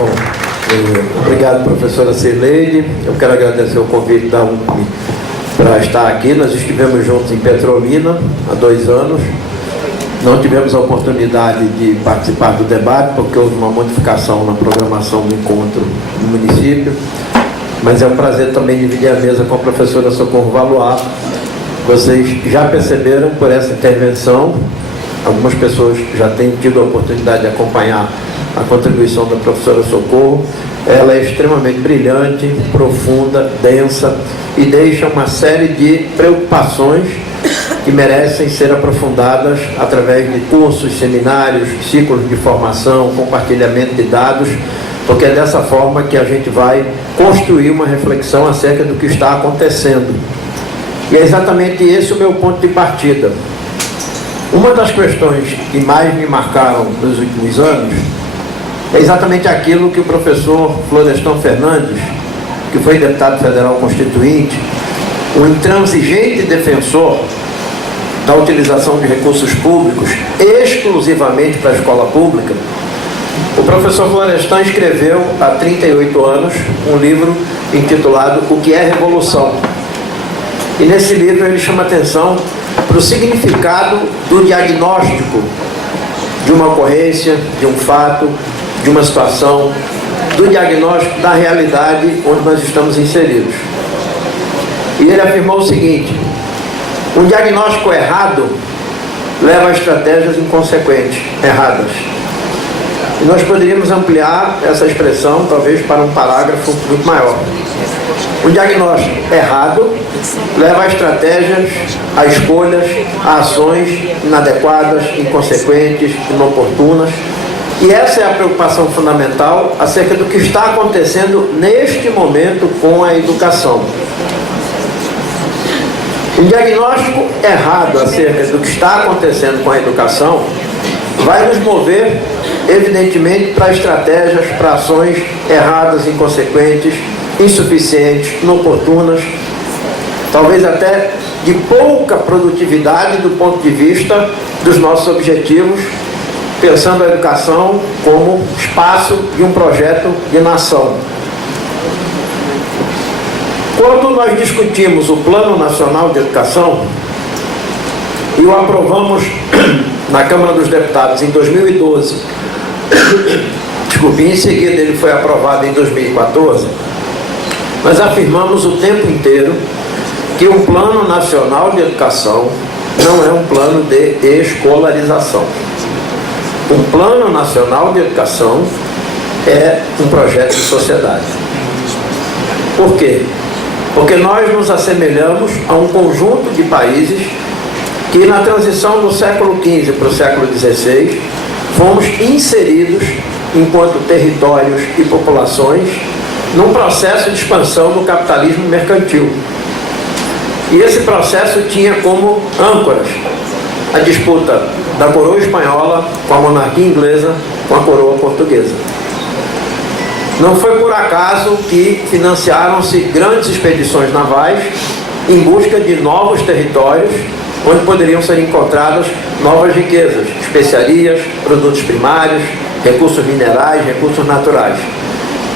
Bom, obrigado, professora Cirleide. Eu quero agradecer o convite da UNB para estar aqui. Nós estivemos juntos em Petrolina há 2 anos. Não tivemos a oportunidade de participar do debate, porque houve uma modificação na programação do encontro no município. Mas é um prazer também dividir a mesa com a professora Socorro Valois. Vocês já perceberam por essa intervenção, algumas pessoas já têm tido a oportunidade de acompanhar a contribuição da professora Socorro. Ela é extremamente brilhante, profunda, densa e deixa uma série de preocupações que merecem ser aprofundadas através de cursos, seminários, ciclos de formação, compartilhamento de dados, porque é dessa forma que a gente vai construir uma reflexão acerca do que está acontecendo. E é exatamente esse o meu ponto de partida. Uma das questões que mais me marcaram nos últimos anos é exatamente aquilo que o professor Florestan Fernandes, que foi deputado federal constituinte, um intransigente defensor da utilização de recursos públicos exclusivamente para a escola pública. O professor Florestan escreveu há 38 anos um livro intitulado O que é Revolução? E nesse livro ele chama atenção para o significado do diagnóstico de uma ocorrência, de um fato, de uma situação, do diagnóstico da realidade onde nós estamos inseridos. E ele afirmou o seguinte: um diagnóstico errado leva a estratégias inconsequentes, erradas. E nós poderíamos ampliar essa expressão, talvez, para um parágrafo muito maior. Um diagnóstico errado leva a estratégias, a escolhas, a ações inadequadas, inconsequentes, inoportunas. E essa é a preocupação fundamental acerca do que está acontecendo neste momento com a educação. Um diagnóstico errado acerca do que está acontecendo com a educação vai nos mover, evidentemente, para estratégias, para ações erradas, inconsequentes, insuficientes, inoportunas, talvez até de pouca produtividade do ponto de vista dos nossos objetivos, pensando a educação como espaço de um projeto de nação. Quando nós discutimos o Plano Nacional de Educação e o aprovamos na Câmara dos Deputados em 2012, em seguida ele foi aprovado em 2014, nós afirmamos o tempo inteiro que um Plano Nacional de Educação não é um plano de escolarização. Um Plano Nacional de Educação é um projeto de sociedade. Por quê? Porque nós nos assemelhamos a um conjunto de países que na transição do século XV para o século XVI fomos inseridos enquanto territórios e populações num processo de expansão do capitalismo mercantil. E esse processo tinha como âncoras a disputa da coroa espanhola com a monarquia inglesa, com a coroa portuguesa. Não foi por acaso que financiaram-se grandes expedições navais em busca de novos territórios onde poderiam ser encontradas novas riquezas, especiarias, produtos primários, recursos minerais, recursos naturais.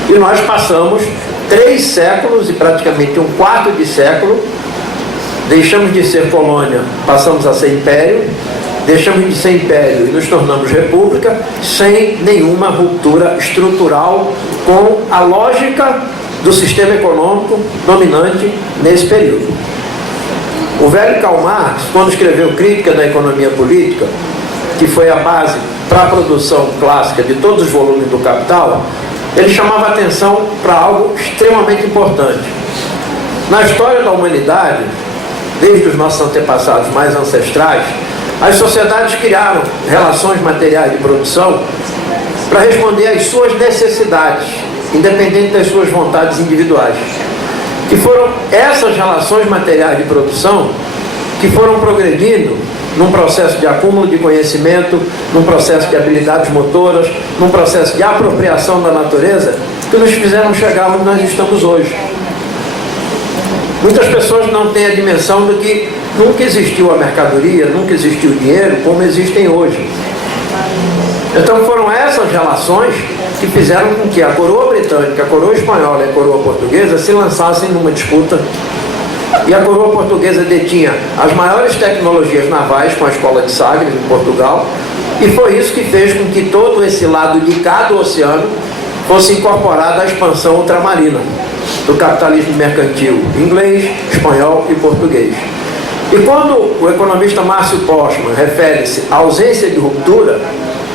E nós passamos 3 séculos e praticamente 1/4 de século, deixamos de ser colônia, passamos a ser império, deixamos de ser império e nos tornamos república, sem nenhuma ruptura estrutural com a lógica do sistema econômico dominante nesse período. O velho Karl Marx, quando escreveu Crítica da Economia Política, que foi a base para a produção clássica de todos os volumes do Capital, ele chamava atenção para algo extremamente importante. Na história da humanidade, desde os nossos antepassados mais ancestrais, as sociedades criaram relações materiais de produção para responder às suas necessidades, independente das suas vontades individuais. Que foram essas relações materiais de produção que foram progredindo num processo de acúmulo de conhecimento, num processo de habilidades motoras, num processo de apropriação da natureza, que nos fizeram chegar onde nós estamos hoje. Muitas pessoas não têm a dimensão de que nunca existiu a mercadoria, nunca existiu o dinheiro como existem hoje. Então foram essas relações que fizeram com que a coroa britânica, a coroa espanhola e a coroa portuguesa se lançassem numa disputa. E a coroa portuguesa detinha as maiores tecnologias navais com a escola de Sagres, em Portugal, e foi isso que fez com que todo esse lado de cá do oceano fosse incorporado à expansão ultramarina do capitalismo mercantil inglês, espanhol e português. E quando o economista Márcio Postman refere-se à ausência de ruptura,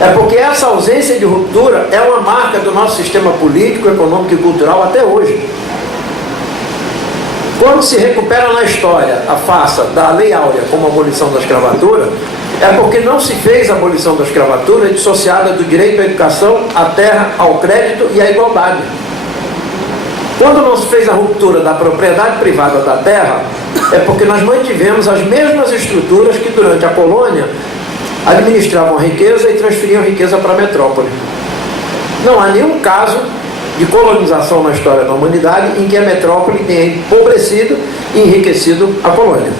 é porque essa ausência de ruptura é uma marca do nosso sistema político, econômico e cultural até hoje. Quando se recupera na história a farsa da Lei Áurea como abolição da escravatura, é porque não se fez a abolição da escravatura dissociada do direito à educação, à terra, ao crédito e à igualdade. Quando não se fez a ruptura da propriedade privada da terra, é porque nós mantivemos as mesmas estruturas que durante a colônia administravam a riqueza e transferiam riqueza para a metrópole. Não há nenhum caso de colonização na história da humanidade em que a metrópole tenha empobrecido e enriquecido a colônia.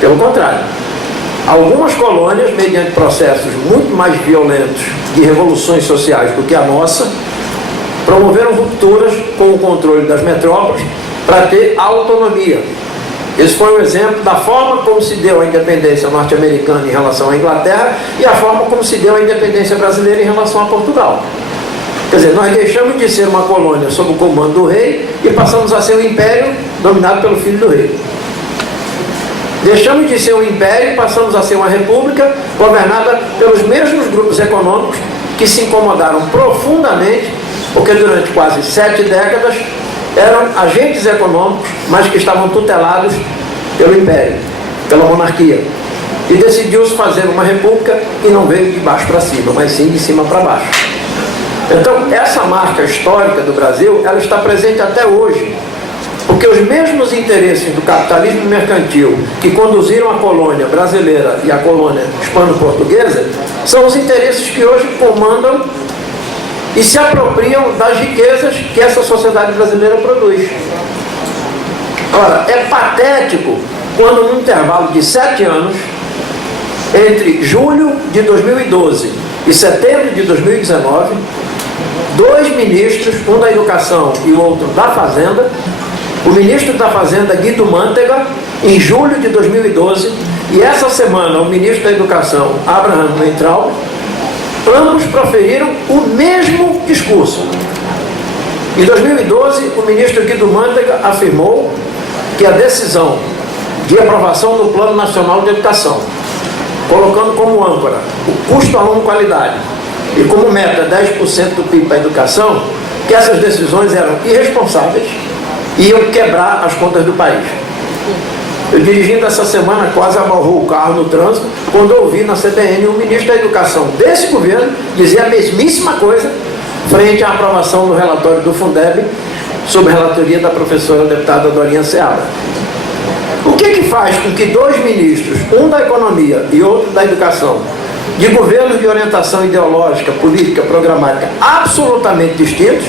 Pelo contrário, algumas colônias, mediante processos muito mais violentos de revoluções sociais do que a nossa, promoveram rupturas com o controle das metrópoles para ter autonomia. Esse foi um exemplo da forma como se deu a independência norte-americana em relação à Inglaterra e a forma como se deu a independência brasileira em relação a Portugal. Quer dizer, nós deixamos de ser uma colônia sob o comando do rei e passamos a ser um império dominado pelo filho do rei. Deixamos de ser um império e passamos a ser uma república governada pelos mesmos grupos econômicos que se incomodaram profundamente, porque durante quase 7 décadas eram agentes econômicos, mas que estavam tutelados pelo império, pela monarquia. E decidiu-se fazer uma república que não veio de baixo para cima, mas sim de cima para baixo. Então, essa marca histórica do Brasil, ela está presente até hoje, porque os mesmos interesses do capitalismo mercantil que conduziram a colônia brasileira e a colônia hispano-portuguesa são os interesses que hoje comandam e se apropriam das riquezas que essa sociedade brasileira produz. Ora, é patético quando num intervalo de 7 anos, entre julho de 2012 e setembro de 2019, 2 ministros, um da Educação e o outro da Fazenda, o ministro da Fazenda, Guido Mantega, em julho de 2012, e essa semana o ministro da Educação, Abraham Weintraub, ambos proferiram o mesmo discurso. Em 2012, o ministro Guido Mantega afirmou que a decisão de aprovação do Plano Nacional de Educação, colocando como âncora o custo aluno-qualidade e como meta 10% do PIB para a educação, que essas decisões eram irresponsáveis e iam quebrar as contas do país. Eu, dirigindo essa semana, quase amarrou o carro no trânsito, quando ouvi na CBN o ministro da Educação desse governo dizer a mesmíssima coisa frente à aprovação do relatório do Fundeb, sob a relatoria da professora deputada Dorinha Seabra. O que faz com que 2 ministros, um da Economia e outro da Educação, de governos de orientação ideológica, política, programática absolutamente distintos,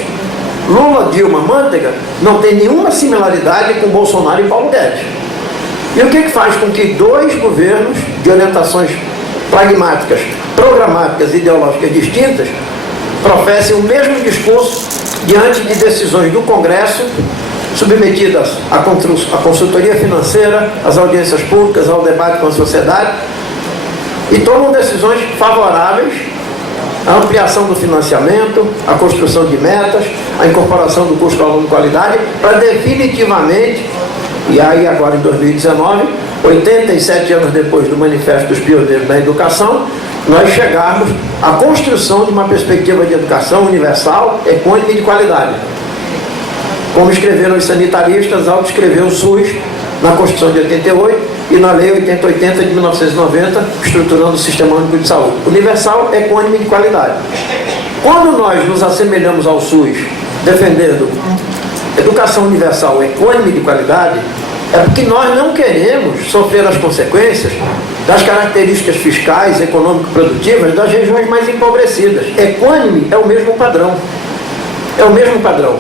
Lula, Dilma, Mantega, não tem nenhuma similaridade com Bolsonaro e Paulo Guedes? E o que faz com que 2 governos de orientações pragmáticas, programáticas e ideológicas distintas professem o mesmo discurso diante de decisões do Congresso submetidas à consultoria financeira, às audiências públicas, ao debate com a sociedade, e tomam decisões favoráveis à ampliação do financiamento, à construção de metas, à incorporação do custo aluno-qualidade, para definitivamente, e aí agora em 2019, 87 anos depois do Manifesto dos Pioneiros da Educação, nós chegarmos à construção de uma perspectiva de educação universal, equânime e de qualidade. Como escreveram os sanitaristas ao descrever o SUS na Constituição de 88 e na Lei 8080 de 1990, estruturando o Sistema Único de Saúde. Universal, equânime e de qualidade. Quando nós nos assemelhamos ao SUS, defendendo educação universal, equânime e de qualidade, é porque nós não queremos sofrer as consequências das características fiscais, econômico-produtivas das regiões mais empobrecidas. Equânime é o mesmo padrão. É o mesmo padrão.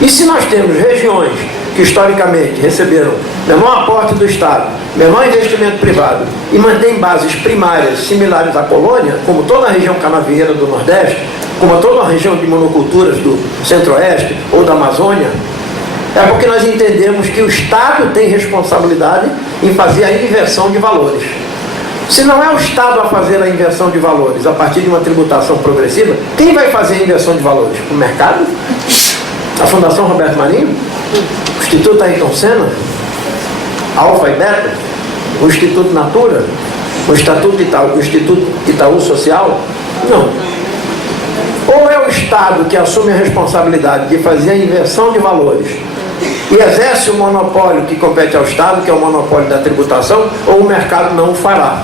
E se nós temos regiões que que historicamente receberam menor aporte do Estado, menor investimento privado e mantêm bases primárias similares à colônia, como toda a região canavieira do Nordeste, como toda a região de monoculturas do Centro-Oeste ou da Amazônia, é porque nós entendemos que o Estado tem responsabilidade em fazer a inversão de valores. Se não é o Estado a fazer a inversão de valores a partir de uma tributação progressiva, quem vai fazer a inversão de valores? O mercado? A Fundação Roberto Marinho? O Instituto Ayrton Senna? Alfa e Beta? O Instituto Natura? O Instituto Itaú Social? Não. Ou é o Estado que assume a responsabilidade de fazer a inversão de valores e exerce o monopólio que compete ao Estado, que é o monopólio da tributação, ou o mercado não o fará.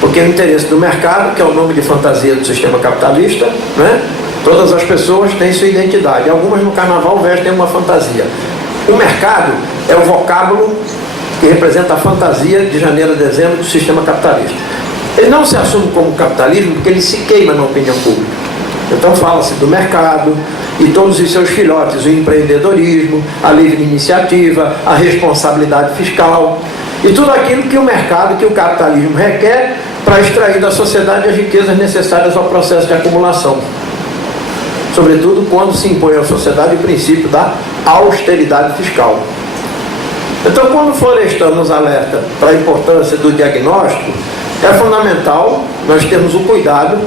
Porque o interesse do mercado, que é o nome de fantasia do sistema capitalista, né? Todas as pessoas têm sua identidade. Algumas no carnaval vestem uma fantasia. O mercado é o vocábulo que representa a fantasia de janeiro a dezembro do sistema capitalista. Ele não se assume como capitalismo porque ele se queima na opinião pública. Então fala-se do mercado e todos os seus filhotes, o empreendedorismo, a livre iniciativa, a responsabilidade fiscal e tudo aquilo que o mercado, que o capitalismo requer para extrair da sociedade as riquezas necessárias ao processo de acumulação. Sobretudo quando se impõe à sociedade o princípio da austeridade fiscal. Então, quando o Florestan nos alerta para a importância do diagnóstico, é fundamental nós termos o cuidado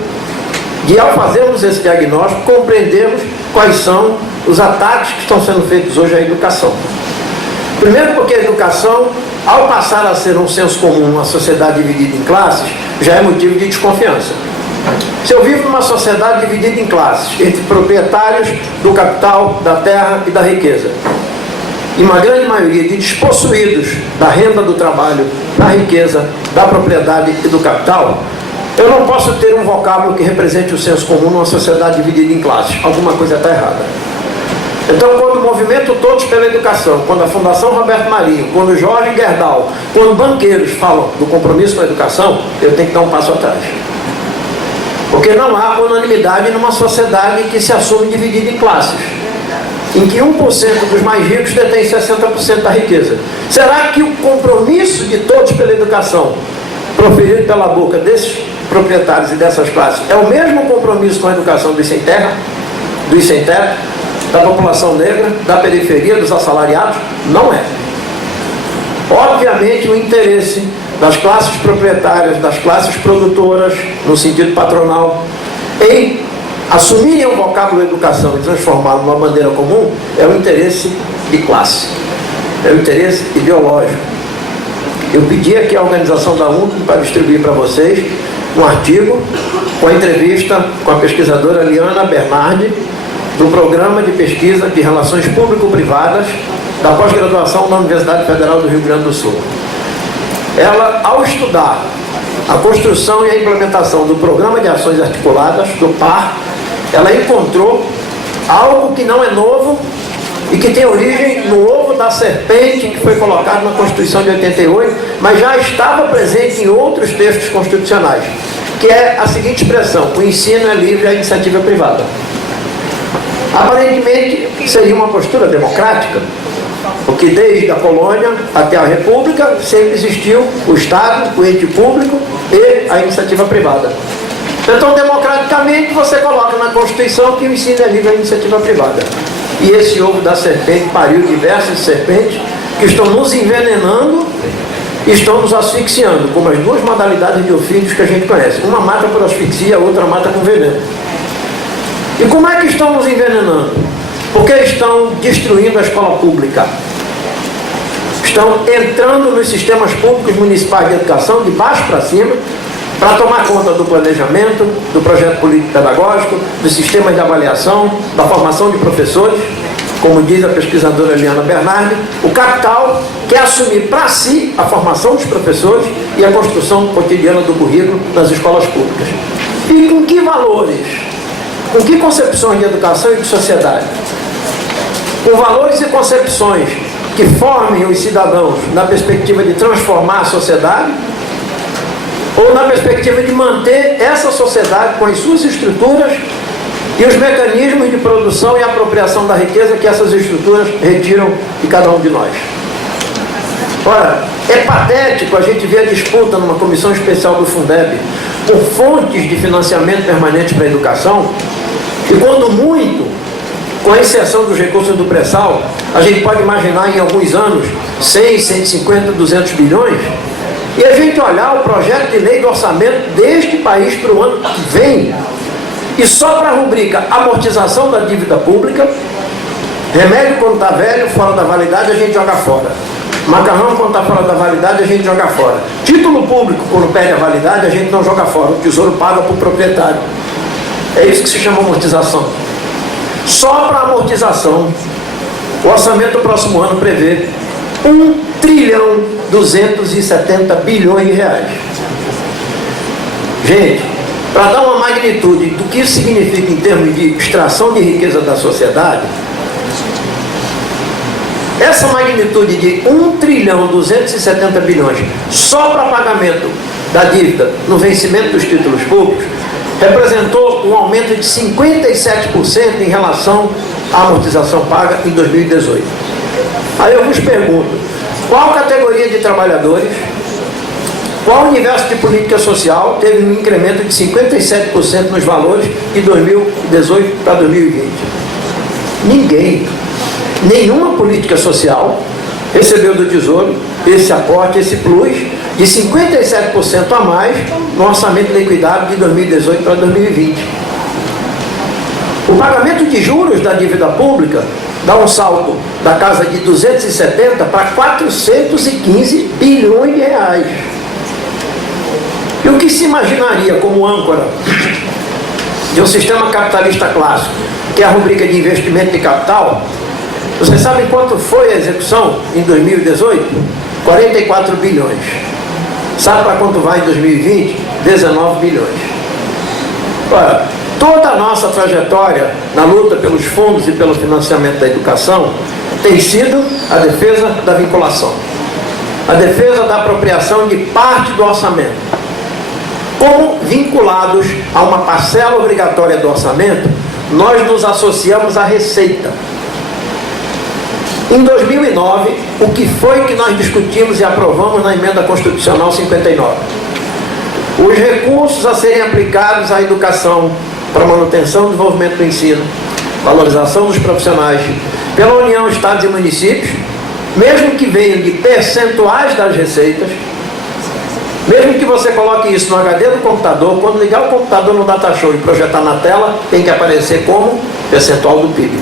de, ao fazermos esse diagnóstico, compreendermos quais são os ataques que estão sendo feitos hoje à educação. Primeiro porque a educação, ao passar a ser um senso comum, uma sociedade dividida em classes, já é motivo de desconfiança. Se eu vivo numa sociedade dividida em classes, entre proprietários do capital, da terra e da riqueza, e uma grande maioria de despossuídos da renda do trabalho, da riqueza, da propriedade e do capital, eu não posso ter um vocábulo que represente o senso comum numa sociedade dividida em classes. Alguma coisa está errada. Então, quando o movimento Todos pela Educação, quando a Fundação Roberto Marinho, quando Jorge Gerdau, quando banqueiros falam do compromisso com a educação, eu tenho que dar um passo atrás. Porque não há unanimidade numa sociedade que se assume dividida em classes, em que 1% dos mais ricos detém 60% da riqueza. Será que o compromisso de todos pela educação, proferido pela boca desses proprietários e dessas classes, é o mesmo compromisso com a educação dos sem terra, dos sem teto, da população negra, da periferia, dos assalariados? Não é. Obviamente o interesse das classes proprietárias, das classes produtoras, no sentido patronal, em assumirem o vocábulo educação e transformá-lo numa bandeira comum, é o interesse de classe, é o interesse ideológico. Eu pedi aqui à organização da UNCLE para distribuir para vocês um artigo com a entrevista com a pesquisadora Liana Bernardi, do Programa de Pesquisa de Relações Público-Privadas da pós-graduação da Universidade Federal do Rio Grande do Sul. Ela, ao estudar a construção e a implementação do Programa de Ações Articuladas, do PAR, ela encontrou algo que não é novo e que tem origem no ovo da serpente que foi colocado na Constituição de 88, mas já estava presente em outros textos constitucionais, que é a seguinte expressão: o ensino é livre à iniciativa privada. Aparentemente seria uma postura democrática, porque desde a colônia até a república sempre existiu o Estado, o ente público e a iniciativa privada. Então, democraticamente, você coloca na Constituição que o ensino é livre à iniciativa privada. E esse ovo da serpente pariu diversas serpentes que estão nos envenenando e estão nos asfixiando, como as duas modalidades de ofídeos que a gente conhece. Uma mata por asfixia, a outra mata com veneno. E como é que estão nos envenenando? Porque estão destruindo a escola pública. Estão entrando nos sistemas públicos municipais de educação, de baixo para cima, para tomar conta do planejamento, do projeto político-pedagógico, dos sistemas de avaliação, da formação de professores. Como diz a pesquisadora Liana Bernardi, o capital quer assumir para si a formação dos professores e a construção cotidiana do currículo nas escolas públicas. E com que valores? Com que concepções de educação e de sociedade? Com valores e concepções que formem os cidadãos na perspectiva de transformar a sociedade, ou na perspectiva de manter essa sociedade com as suas estruturas e os mecanismos de produção e apropriação da riqueza que essas estruturas retiram de cada um de nós. Ora, é patético a gente ver a disputa numa comissão especial do Fundeb por fontes de financiamento permanente para a educação, e quando muito, com exceção dos recursos do pré-sal, a gente pode imaginar em alguns anos 100, 150, 200 bilhões, e a gente olhar o projeto de lei do orçamento deste país para o ano que vem, e só para a rubrica amortização da dívida pública, remédio quando está velho, fora da validade, a gente joga fora. Macarrão quando está fora da validade, a gente joga fora. Título público, quando perde a validade, a gente não joga fora. O Tesouro paga para o proprietário. É isso que se chama amortização. Só para amortização, o orçamento do próximo ano prevê 1.270 bilhões de reais. Gente, para dar uma magnitude do que isso significa em termos de extração de riqueza da sociedade, essa magnitude de 1.270 bilhões só para pagamento da dívida no vencimento dos títulos públicos representou um aumento de 57% em relação à amortização paga em 2018. Aí eu vos pergunto, qual categoria de trabalhadores, qual universo de política social teve um incremento de 57% nos valores de 2018 para 2020? Ninguém. Nenhuma política social recebeu do Tesouro esse aporte, esse plus de 57% a mais no orçamento liquidado de 2018 para 2020. O pagamento de juros da dívida pública dá um salto da casa de 270 para 415 bilhões de reais. E o que se imaginaria como âncora de um sistema capitalista clássico, que é a rubrica de investimento de capital? Vocês sabem quanto foi a execução em 2018? 44 bilhões. Sabe para quanto vai em 2020? 19 bilhões. Ora, toda a nossa trajetória na luta pelos fundos e pelo financiamento da educação tem sido a defesa da vinculação, a defesa da apropriação de parte do orçamento. Como vinculados a uma parcela obrigatória do orçamento, nós nos associamos à Receita. Em 2009, o que foi que nós discutimos e aprovamos na Emenda Constitucional 59? Os recursos a serem aplicados à educação para manutenção e desenvolvimento do ensino, valorização dos profissionais, pela União, Estados e Municípios, mesmo que venham de percentuais das receitas, mesmo que você coloque isso no HD do computador, quando ligar o computador no Datashow e projetar na tela, tem que aparecer como percentual do PIB.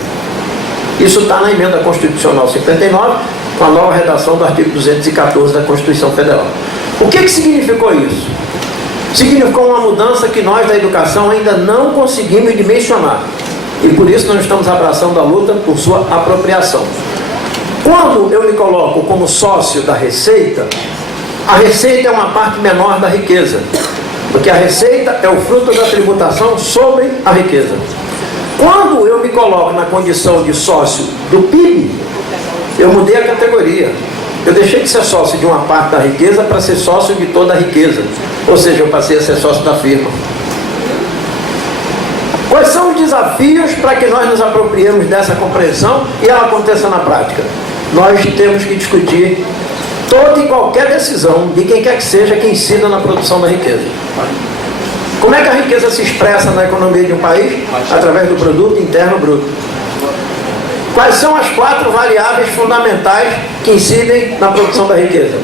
Isso está na Emenda Constitucional 59, com a nova redação do artigo 214 da Constituição Federal. O que significou isso? Significou uma mudança que nós da educação ainda não conseguimos dimensionar. E por isso nós estamos abraçando a luta por sua apropriação. Quando eu me coloco como sócio da Receita, a Receita é uma parte menor da riqueza, porque a Receita é o fruto da tributação sobre a riqueza. Quando eu me coloco na condição de sócio do PIB, eu mudei a categoria. Eu deixei de ser sócio de uma parte da riqueza para ser sócio de toda a riqueza. Ou seja, eu passei a ser sócio da firma. Quais são os desafios para que nós nos apropriemos dessa compreensão e ela aconteça na prática? Nós temos que discutir toda e qualquer decisão de quem quer que seja que incida na produção da riqueza. Como é que a riqueza se expressa na economia de um país? Através do produto interno bruto. Quais são as 4 variáveis fundamentais que incidem na produção da riqueza?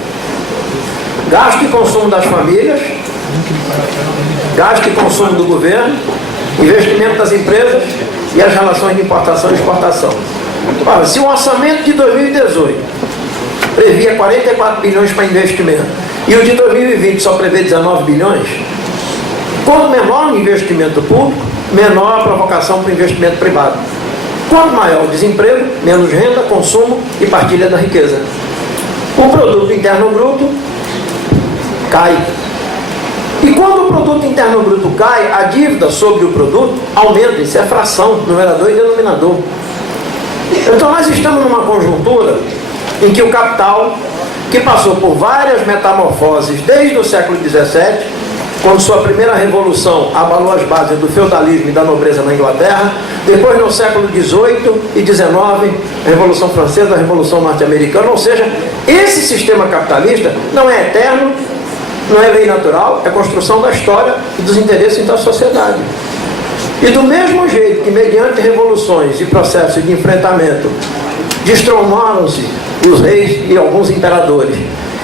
Gasto e consumo das famílias, gasto e consumo do governo, investimento das empresas e as relações de importação e exportação. Ora, se o orçamento de 2018 previa 44 bilhões para investimento e o de 2020 só prevê 19 bilhões, quanto menor o investimento público, menor a provocação para o investimento privado. Quanto maior o desemprego, menos renda, consumo e partilha da riqueza. O produto interno bruto cai. E quando o produto interno bruto cai, a dívida sobre o produto aumenta. Isso é fração, numerador e denominador. Então nós estamos numa conjuntura em que o capital, que passou por várias metamorfoses desde o século XVII, quando sua primeira revolução abalou as bases do feudalismo e da nobreza na Inglaterra, depois no século XVIII e XIX, a Revolução Francesa, a Revolução Norte-Americana. Ou seja, esse sistema capitalista não é eterno, não é lei natural, é construção da história e dos interesses da sociedade. E do mesmo jeito que, mediante revoluções e processos de enfrentamento, destronaram-se os reis e alguns imperadores,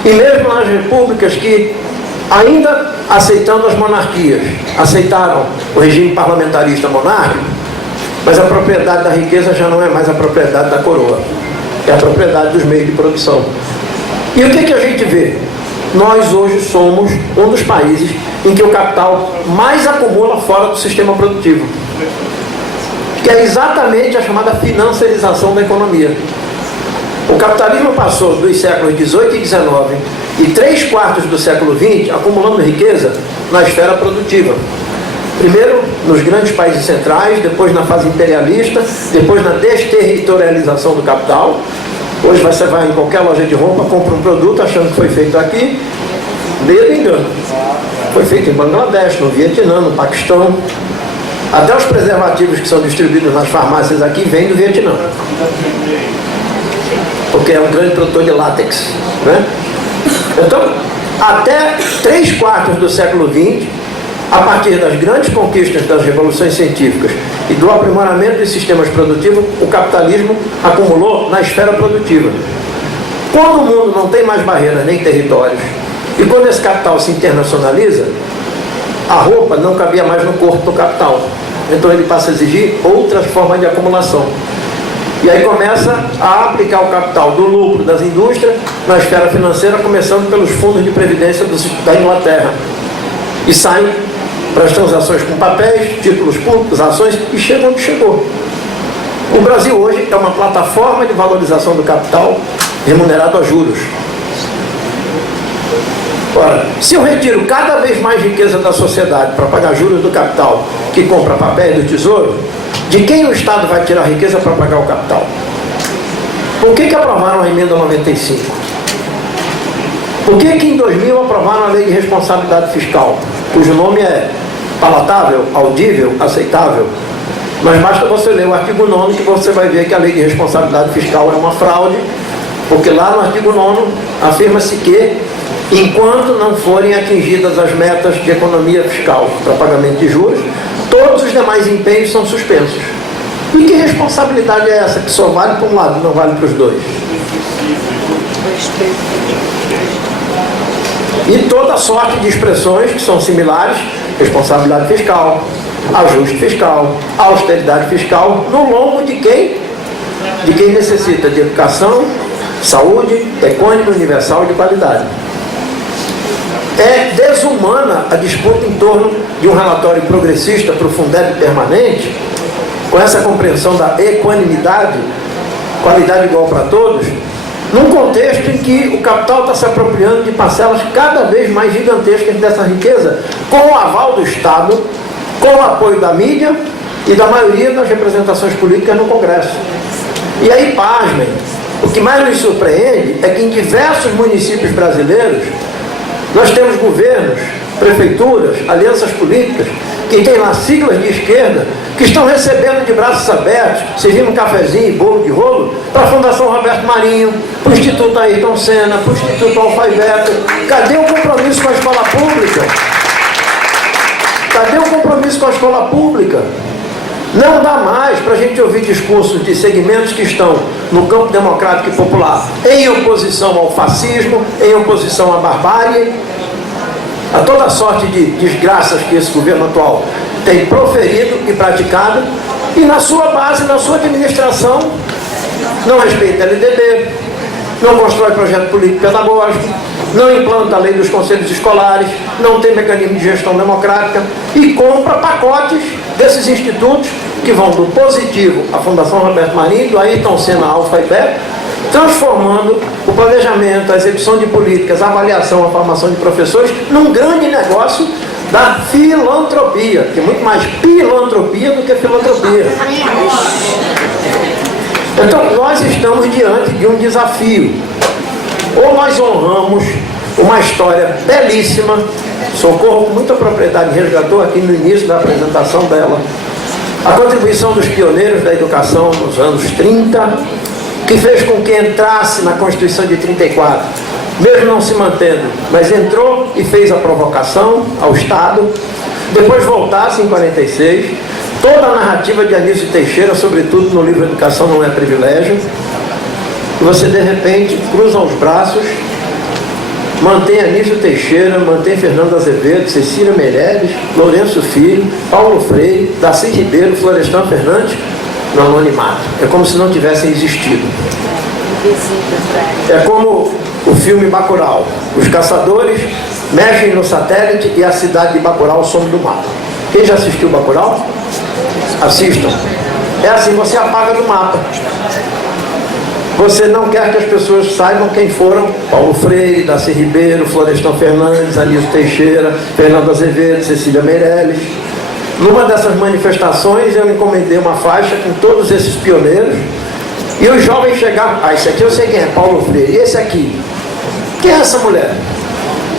e mesmo nas repúblicas que, ainda aceitando as monarquias, aceitaram o regime parlamentarista monárquico, mas a propriedade da riqueza já não é mais a propriedade da coroa, é a propriedade dos meios de produção. E o que a gente vê? Nós hoje somos um dos países em que o capital mais acumula fora do sistema produtivo, que é exatamente a chamada financiarização da economia. O capitalismo passou dos séculos XVIII e XIX e 3/4 do século XX acumulando riqueza na esfera produtiva. Primeiro nos grandes países centrais, depois na fase imperialista, depois na desterritorialização do capital. Hoje você vai em qualquer loja de roupa, compra um produto achando que foi feito aqui, meio engano. Foi feito em Bangladesh, no Vietnã, no Paquistão. Até os preservativos que são distribuídos nas farmácias aqui vêm do Vietnã, porque é um grande produtor de látex, né? Então, até 3/4 do século XX, a partir das grandes conquistas das revoluções científicas e do aprimoramento dos sistemas produtivos, o capitalismo acumulou na esfera produtiva. Quando o mundo não tem mais barreiras nem territórios, e quando esse capital se internacionaliza, a roupa não cabia mais no corpo do capital. Então ele passa a exigir outras formas de acumulação. E aí começa a aplicar o capital do lucro das indústrias na esfera financeira, começando pelos fundos de previdência da Inglaterra. E saem para as transações com papéis, títulos públicos, ações, e chega onde chegou. O Brasil hoje é uma plataforma de valorização do capital remunerado a juros. Ora, se eu retiro cada vez mais riqueza da sociedade para pagar juros do capital que compra papéis do tesouro, de quem o Estado vai tirar riqueza para pagar o capital? Por que aprovaram a emenda 95? Por que em 2000 aprovaram a lei de responsabilidade fiscal, cujo nome é palatável, audível, aceitável? Mas basta você ler o artigo 9º que você vai ver que a lei de responsabilidade fiscal é uma fraude, porque lá no artigo 9º afirma-se que, enquanto não forem atingidas as metas de economia fiscal para pagamento de juros, todos os demais empenhos são suspensos. E que responsabilidade é essa que só vale para um lado e não vale para os dois? E toda sorte de expressões que são similares: responsabilidade fiscal, ajuste fiscal, austeridade fiscal, no lombo de quem? De quem necessita de educação, saúde, econômica universal e de qualidade. É desumana a disputa em torno de um relatório progressista para o Fundeb permanente, com essa compreensão da equanimidade, qualidade igual para todos, num contexto em que o capital está se apropriando de parcelas cada vez mais gigantescas dessa riqueza, com o aval do Estado, com o apoio da mídia e da maioria das representações políticas no Congresso. E aí, pasmem, o que mais nos surpreende é que em diversos municípios brasileiros nós temos governos, prefeituras, alianças políticas, que tem lá siglas de esquerda, que estão recebendo de braços abertos, servindo um cafezinho e bolo de rolo, para a Fundação Roberto Marinho, para o Instituto Ayrton Senna, para o Instituto Alfaibeto. Cadê o compromisso com a escola pública? Cadê o compromisso com a escola pública? Não dá mais para a gente ouvir discursos de segmentos que estão no campo democrático e popular em oposição ao fascismo, em oposição à barbárie, a toda sorte de desgraças que esse governo atual tem proferido e praticado, e na sua base, na sua administração, não respeita a LDB, não constrói projeto político pedagógico, não implanta a lei dos conselhos escolares, não tem mecanismo de gestão democrática e compra pacotes desses institutos que vão do Positivo à Fundação Roberto Marinho, do Ayrton Senna à Alfaibeto, transformando o planejamento, a execução de políticas, a avaliação, a formação de professores num grande negócio da filantropia, que é muito mais pilantropia do que filantropia. Então, nós estamos diante de um desafio. Ou nós honramos uma história belíssima Socorro, com muita propriedade, resgatou aqui no início da apresentação dela a contribuição dos pioneiros da educação nos anos 30, que fez com que entrasse na Constituição de 34, mesmo não se mantendo, mas entrou e fez a provocação ao Estado, depois voltasse em 46, toda a narrativa de Anísio Teixeira, sobretudo no livro Educação Não é Privilégio, e você de repente cruza os braços, mantém Anísio Teixeira, mantém Fernando Azevedo, Cecília Meirelles, Lourenço Filho, Paulo Freire, Darcy Ribeiro, Florestan Fernandes no anonimato. É como se não tivessem existido. É como o filme Bacurau. Os caçadores mexem no satélite e a cidade de Bacurau some do mapa. Quem já assistiu Bacurau? Assistam. É assim, você apaga do mapa. Você não quer que as pessoas saibam quem foram Paulo Freire, Darcy Ribeiro, Florestan Fernandes, Anísio Teixeira, Fernando Azevedo, Cecília Meirelles. Numa dessas manifestações eu encomendei uma faixa com todos esses pioneiros e os jovens chegavam, esse aqui eu sei quem é, Paulo Freire, e esse aqui? Quem é essa mulher?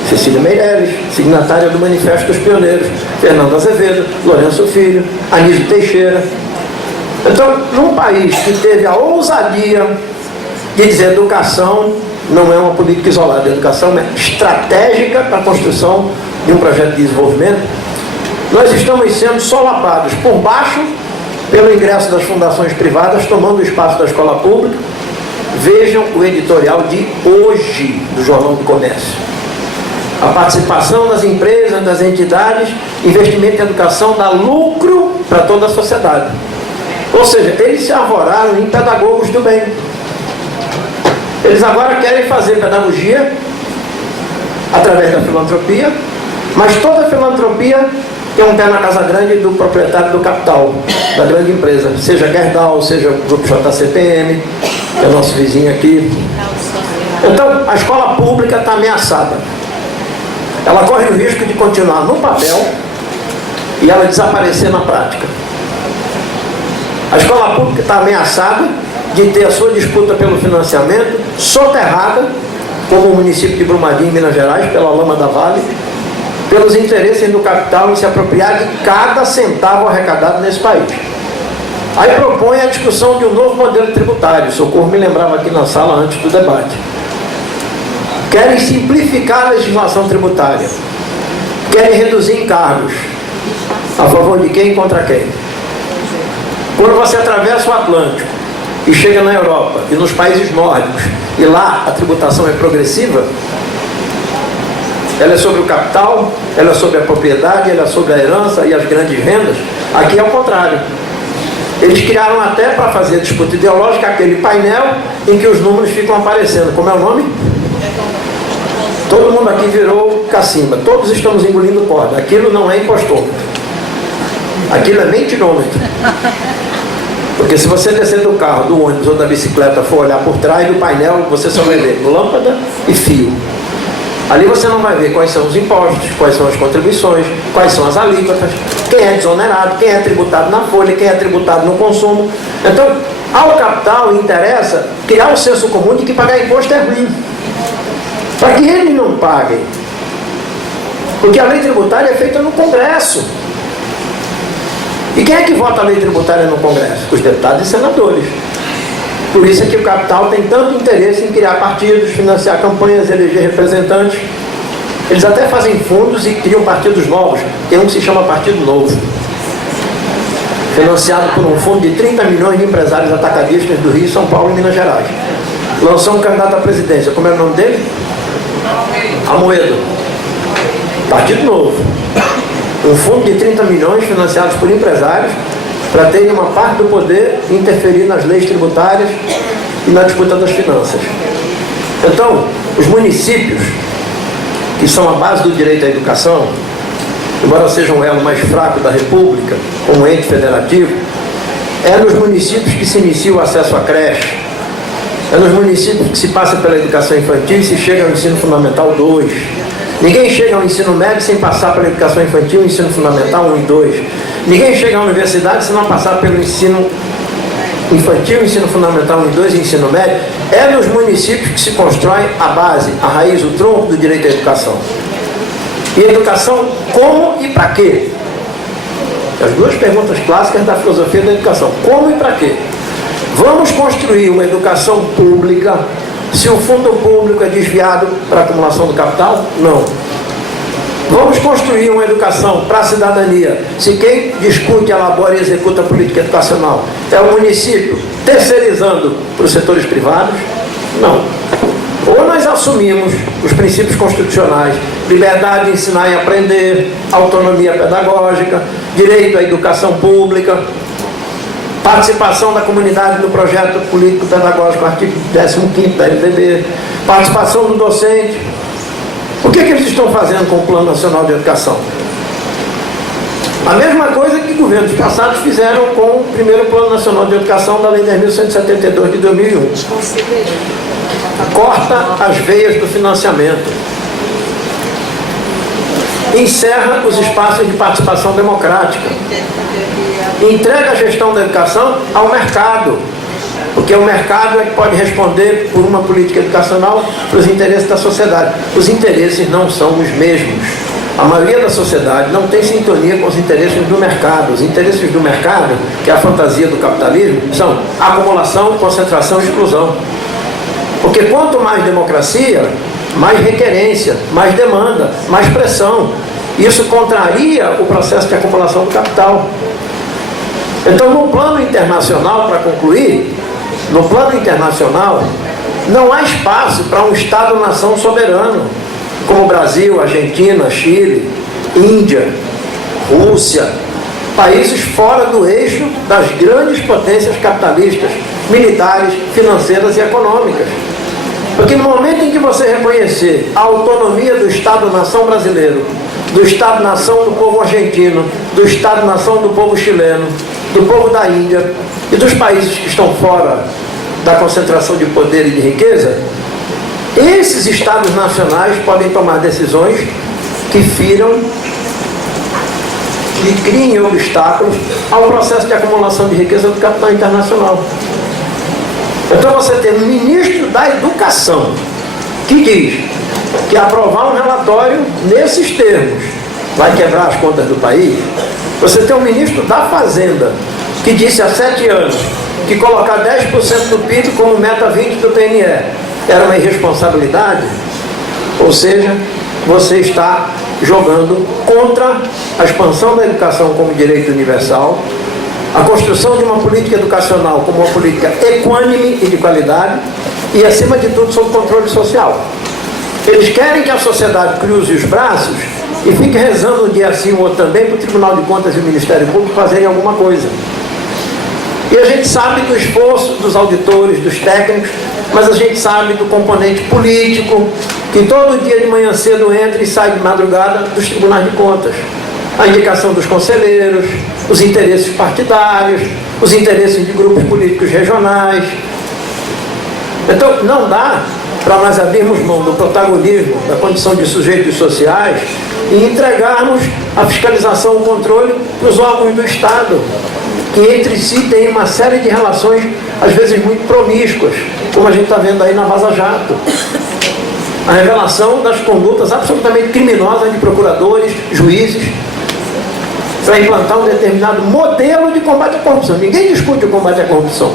Cecília Meirelles, signatária do Manifesto dos Pioneiros, Fernando Azevedo, Lourenço Filho, Anísio Teixeira. Então, num país que teve a ousadia de dizer educação não é uma política isolada, a educação é estratégica para a construção de um projeto de desenvolvimento, nós estamos sendo solapados por baixo pelo ingresso das fundações privadas, tomando o espaço da escola pública. Vejam o editorial de hoje do Jornal do Comércio. A participação das empresas, das entidades, investimento em educação dá lucro para toda a sociedade. Ou seja, eles se arvoraram em pedagogos do bem. Eles agora querem fazer pedagogia através da filantropia, mas toda filantropia tem um pé na casa grande do proprietário do capital, da grande empresa, seja Gerdau, seja o grupo JCPM, que é nosso vizinho aqui. Então, a escola pública está ameaçada. Ela corre o risco de continuar no papel e ela desaparecer na prática. A escola pública está ameaçada de ter a sua disputa pelo financiamento soterrada, como o município de Brumadinho, em Minas Gerais, pela Lama da Vale, pelos interesses do capital em se apropriar de cada centavo arrecadado nesse país. Aí propõe a discussão de um novo modelo tributário. Socorro me lembrava aqui na sala antes do debate. Querem simplificar a legislação tributária. Querem reduzir encargos. A favor de quem e contra quem? Quando você atravessa o Atlântico e chega na Europa e nos países nórdicos, e lá a tributação é progressiva, ela é sobre o capital, ela é sobre a propriedade, ela é sobre a herança e as grandes rendas. Aqui é o contrário. Eles criaram até, para fazer disputa ideológica, aquele painel em que os números ficam aparecendo. Como é o nome? Todo mundo aqui virou cacimba. Todos estamos engolindo corda. Aquilo não é impostor. Aquilo é mentirômetro. Porque se você descer do carro, do ônibus ou da bicicleta, for olhar por trás do painel, você só vai ver lâmpada e fio. Ali você não vai ver quais são os impostos, quais são as contribuições, quais são as alíquotas, quem é desonerado, quem é tributado na folha, quem é tributado no consumo. Então, ao capital interessa criar um senso comum de que pagar imposto é ruim, para que eles não paguem. Porque a lei tributária é feita no Congresso. E quem é que vota a lei tributária no Congresso? Os deputados e senadores. Por isso é que o capital tem tanto interesse em criar partidos, financiar campanhas, eleger representantes. Eles até fazem fundos e criam partidos novos. Tem um que se chama Partido Novo, financiado por um fundo de 30 milhões de empresários atacadistas do Rio, São Paulo e Minas Gerais. Lançou um candidato à presidência. Como é o nome dele? Amoedo. Partido Novo. Um fundo de 30 milhões financiados por empresários para terem uma parte do poder e interferir nas leis tributárias e na disputa das finanças. Então, os municípios, que são a base do direito à educação, embora sejam um elo mais fraco da República, como ente federativo, é nos municípios que se inicia o acesso à creche, é nos municípios que se passa pela educação infantil e se chega ao ensino fundamental 2. Ninguém chega ao ensino médio sem passar pela educação infantil, ensino fundamental 1 e 2. Ninguém chega à universidade se não passar pelo ensino infantil, ensino fundamental 1 e 2 e ensino médio. É nos municípios que se constrói a base, a raiz, o tronco do direito à educação. E educação como e para quê? As duas perguntas clássicas da filosofia da educação. Como e para quê? Vamos construir uma educação pública se o fundo público é desviado para a acumulação do capital? Não. Vamos construir uma educação para a cidadania se quem discute, elabora e executa a política educacional é o município, terceirizando para os setores privados? Não. Ou nós assumimos os princípios constitucionais, liberdade de ensinar e aprender, autonomia pedagógica, direito à educação pública, participação da comunidade no projeto político-pedagógico, artigo 15º da LDB, participação do docente. O que eles estão fazendo com o Plano Nacional de Educação? A mesma coisa que governos passados fizeram com o primeiro Plano Nacional de Educação da Lei 10.172 de 2001. Corta as veias do financiamento. Encerra os espaços de participação democrática. Entrega a gestão da educação ao mercado, porque o mercado é que pode responder por uma política educacional para os interesses da sociedade. Os interesses não são os mesmos. A maioria da sociedade não tem sintonia com os interesses do mercado. Os interesses do mercado, que é a fantasia do capitalismo, são acumulação, concentração e exclusão. Porque quanto mais democracia, mais requerência, mais demanda, mais pressão. Isso contraria o processo de acumulação do capital. Então, no plano internacional, para concluir, no plano internacional, não há espaço para um Estado-nação soberano, como Brasil, Argentina, Chile, Índia, Rússia, países fora do eixo das grandes potências capitalistas, militares, financeiras e econômicas. Porque no momento em que você reconhecer a autonomia do Estado-nação brasileiro, do Estado-nação do povo argentino, do Estado-nação do povo chileno, do povo da Índia e dos países que estão fora da concentração de poder e de riqueza, esses Estados nacionais podem tomar decisões que firam e criem obstáculos ao processo de acumulação de riqueza do capital internacional. Então você tem um ministro da Educação que diz que aprovar um relatório nesses termos vai quebrar as contas do país. Você tem um ministro da Fazenda que disse há 7 anos que colocar 10% do PIB como meta 20 do PNE era uma irresponsabilidade. Ou seja, você está jogando contra a expansão da educação como direito universal, a construção de uma política educacional como uma política equânime e de qualidade e, acima de tudo, sob controle social. Eles querem que a sociedade cruze os braços e fique rezando um dia assim ou outro também para o Tribunal de Contas e o Ministério Público fazerem alguma coisa. E a gente sabe do esforço dos auditores, dos técnicos, mas a gente sabe do componente político, que todo dia de manhã cedo entra e sai de madrugada dos tribunais de contas. A indicação dos conselheiros, os interesses partidários, os interesses de grupos políticos regionais. Então, não dá para nós abrirmos mão do protagonismo, da condição de sujeitos sociais e entregarmos a fiscalização, o controle para os órgãos do Estado, que entre si têm uma série de relações, às vezes muito promíscuas, como a gente está vendo aí na Vaza Jato. A revelação das condutas absolutamente criminosas de procuradores, juízes, para implantar um determinado modelo de combate à corrupção. Ninguém discute o combate à corrupção.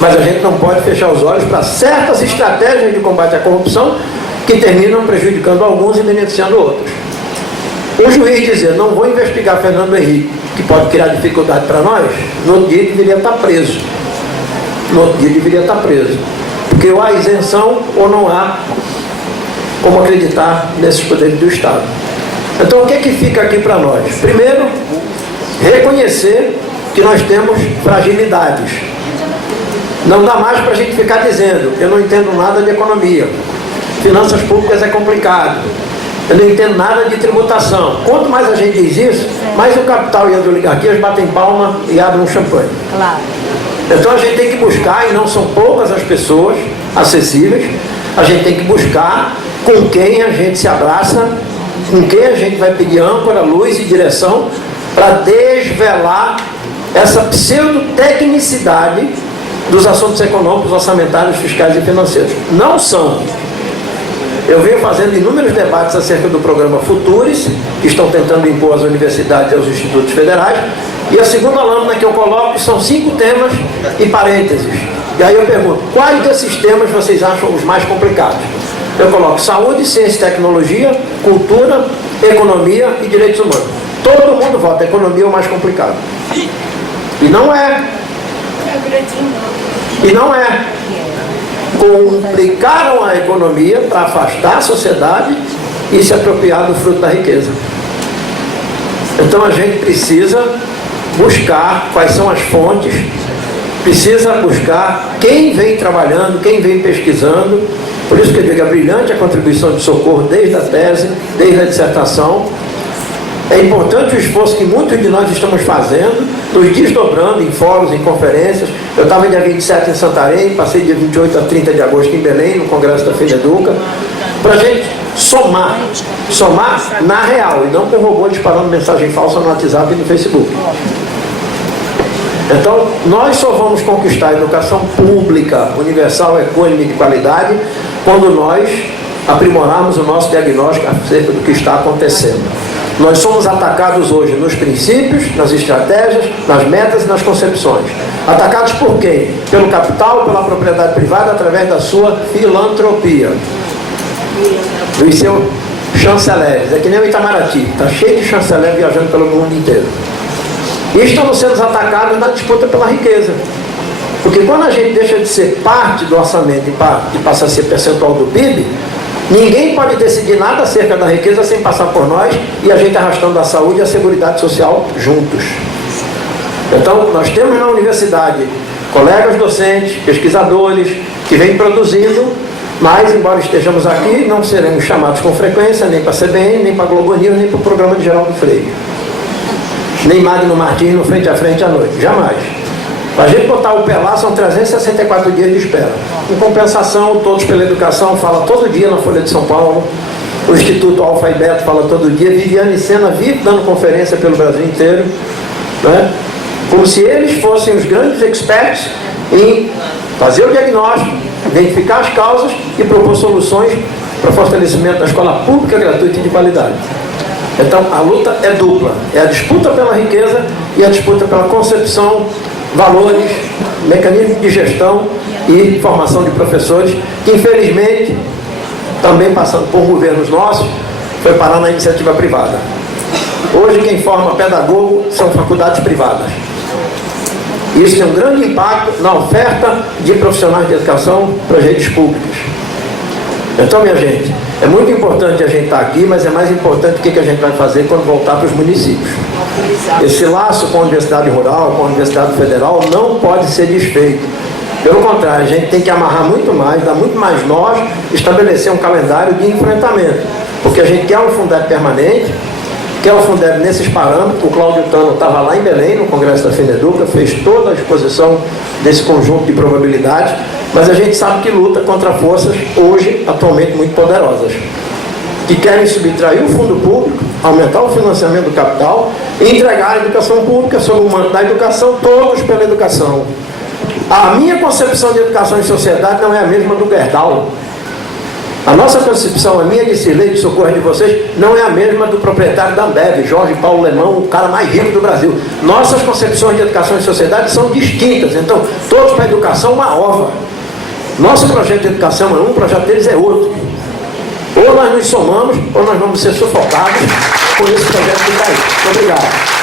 Mas a gente não pode fechar os olhos para certas estratégias de combate à corrupção que terminam prejudicando alguns e beneficiando outros. Um juiz dizer, não vou investigar Fernando Henrique, que pode criar dificuldade para nós, no outro dia ele deveria estar preso. No outro dia ele deveria estar preso. Porque ou há isenção ou não há como acreditar nesses poderes do Estado. Então o que é que fica aqui para nós? Primeiro, reconhecer que nós temos fragilidades. Não dá mais para a gente ficar dizendo, eu não entendo nada de economia, finanças públicas é complicado, eu não entendo nada de tributação. Quanto mais a gente diz isso, mais o capital e as oligarquias batem palma e abrem um champanhe. Claro. Então a gente tem que buscar, e não são poucas as pessoas acessíveis, a gente tem que buscar com quem a gente se abraça, com quem a gente vai pedir âncora, luz e direção para desvelar essa pseudo-tecnicidade dos assuntos econômicos, orçamentários, fiscais e financeiros. Não são Eu venho fazendo inúmeros debates acerca do programa Futuris, que estão tentando impor às universidades e aos institutos federais, e a segunda lâmina que eu coloco são 5 temas e parênteses. E aí eu pergunto, quais desses temas vocês acham os mais complicados? Eu coloco saúde, ciência e tecnologia, cultura, economia e direitos humanos. Todo mundo vota, economia é o mais complicado. E não é. E não é. Complicaram a economia para afastar a sociedade e se apropriar do fruto da riqueza. Então a gente precisa buscar quais são as fontes, precisa buscar quem vem trabalhando, quem vem pesquisando. Por isso que eu digo, é brilhante a contribuição de Socorro desde a tese, desde a dissertação. É importante o esforço que muitos de nós estamos fazendo, nos desdobrando em fóruns, em conferências. Eu estava dia 27 em Santarém, passei dia 28 a 30 de agosto em Belém, no Congresso da FENEDUCA, para a gente somar na real, e não com robô disparando mensagem falsa no WhatsApp e no Facebook. Então, nós só vamos conquistar a educação pública, universal, econômica e de qualidade, quando nós aprimorarmos o nosso diagnóstico acerca do que está acontecendo. Nós somos atacados hoje nos princípios, nas estratégias, nas metas e nas concepções. Atacados por quem? Pelo capital, pela propriedade privada, através da sua filantropia. Dos seus chanceleres. É que nem o Itamaraty, está cheio de chanceler viajando pelo mundo inteiro. E estamos sendo atacados na disputa pela riqueza. Porque quando a gente deixa de ser parte do orçamento e passa a ser percentual do PIB, ninguém pode decidir nada acerca da riqueza sem passar por nós e a gente arrastando a saúde e a seguridade social juntos. Então, nós temos na universidade colegas docentes, pesquisadores, que vêm produzindo, mas, embora estejamos aqui, não seremos chamados com frequência, nem para a CBN, nem para a Globo News, nem para o programa de Geraldo Freire. Nem Magno Martins no Frente a Frente à noite, jamais. Para a gente botar o pé lá, são 364 dias de espera. Em compensação, Todos pela Educação fala todo dia na Folha de São Paulo, o Instituto Alfa e Beto fala todo dia, Viviane Sena vive dando conferência pelo Brasil inteiro, né? Como se eles fossem os grandes experts em fazer o diagnóstico, identificar as causas e propor soluções para o fortalecimento da escola pública, gratuita e de qualidade. Então, a luta é dupla. É a disputa pela riqueza e a disputa pela concepção, valores, mecanismos de gestão e formação de professores, que, infelizmente, também passando por governos nossos, foi parar na iniciativa privada. Hoje, quem forma pedagogo são faculdades privadas. Isso tem um grande impacto na oferta de profissionais de educação para as redes públicas. Então, minha gente, é muito importante a gente estar aqui, mas é mais importante o que a gente vai fazer quando voltar para os municípios. Esse laço com a Universidade Rural, com a Universidade Federal, não pode ser desfeito. Pelo contrário, a gente tem que amarrar muito mais, dar muito mais nós, estabelecer um calendário de enfrentamento. Porque a gente quer um Fundeb permanente, quer o Fundeb nesses parâmetros. O Cláudio Tano estava lá em Belém, no Congresso da FENEDUCA, fez toda a exposição desse conjunto de probabilidades, mas a gente sabe que luta contra forças, hoje, atualmente, muito poderosas, que querem subtrair o fundo público, aumentar o financiamento do capital e entregar a educação pública sob o manto da educação, todos pela educação. A minha concepção de educação em sociedade não é a mesma do Gerdau. A nossa concepção, a minha de Cirlei, de Socorro de vocês, não é a mesma do proprietário da Ambev, Jorge Paulo Lemão, o cara mais rico do Brasil. Nossas concepções de educação em sociedade são distintas. Então, todos para a educação, uma ova. Nosso projeto de educação é um, o projeto deles é outro. Ou nós nos somamos, ou nós vamos ser sufocados por esse projeto que está aí. Muito obrigado.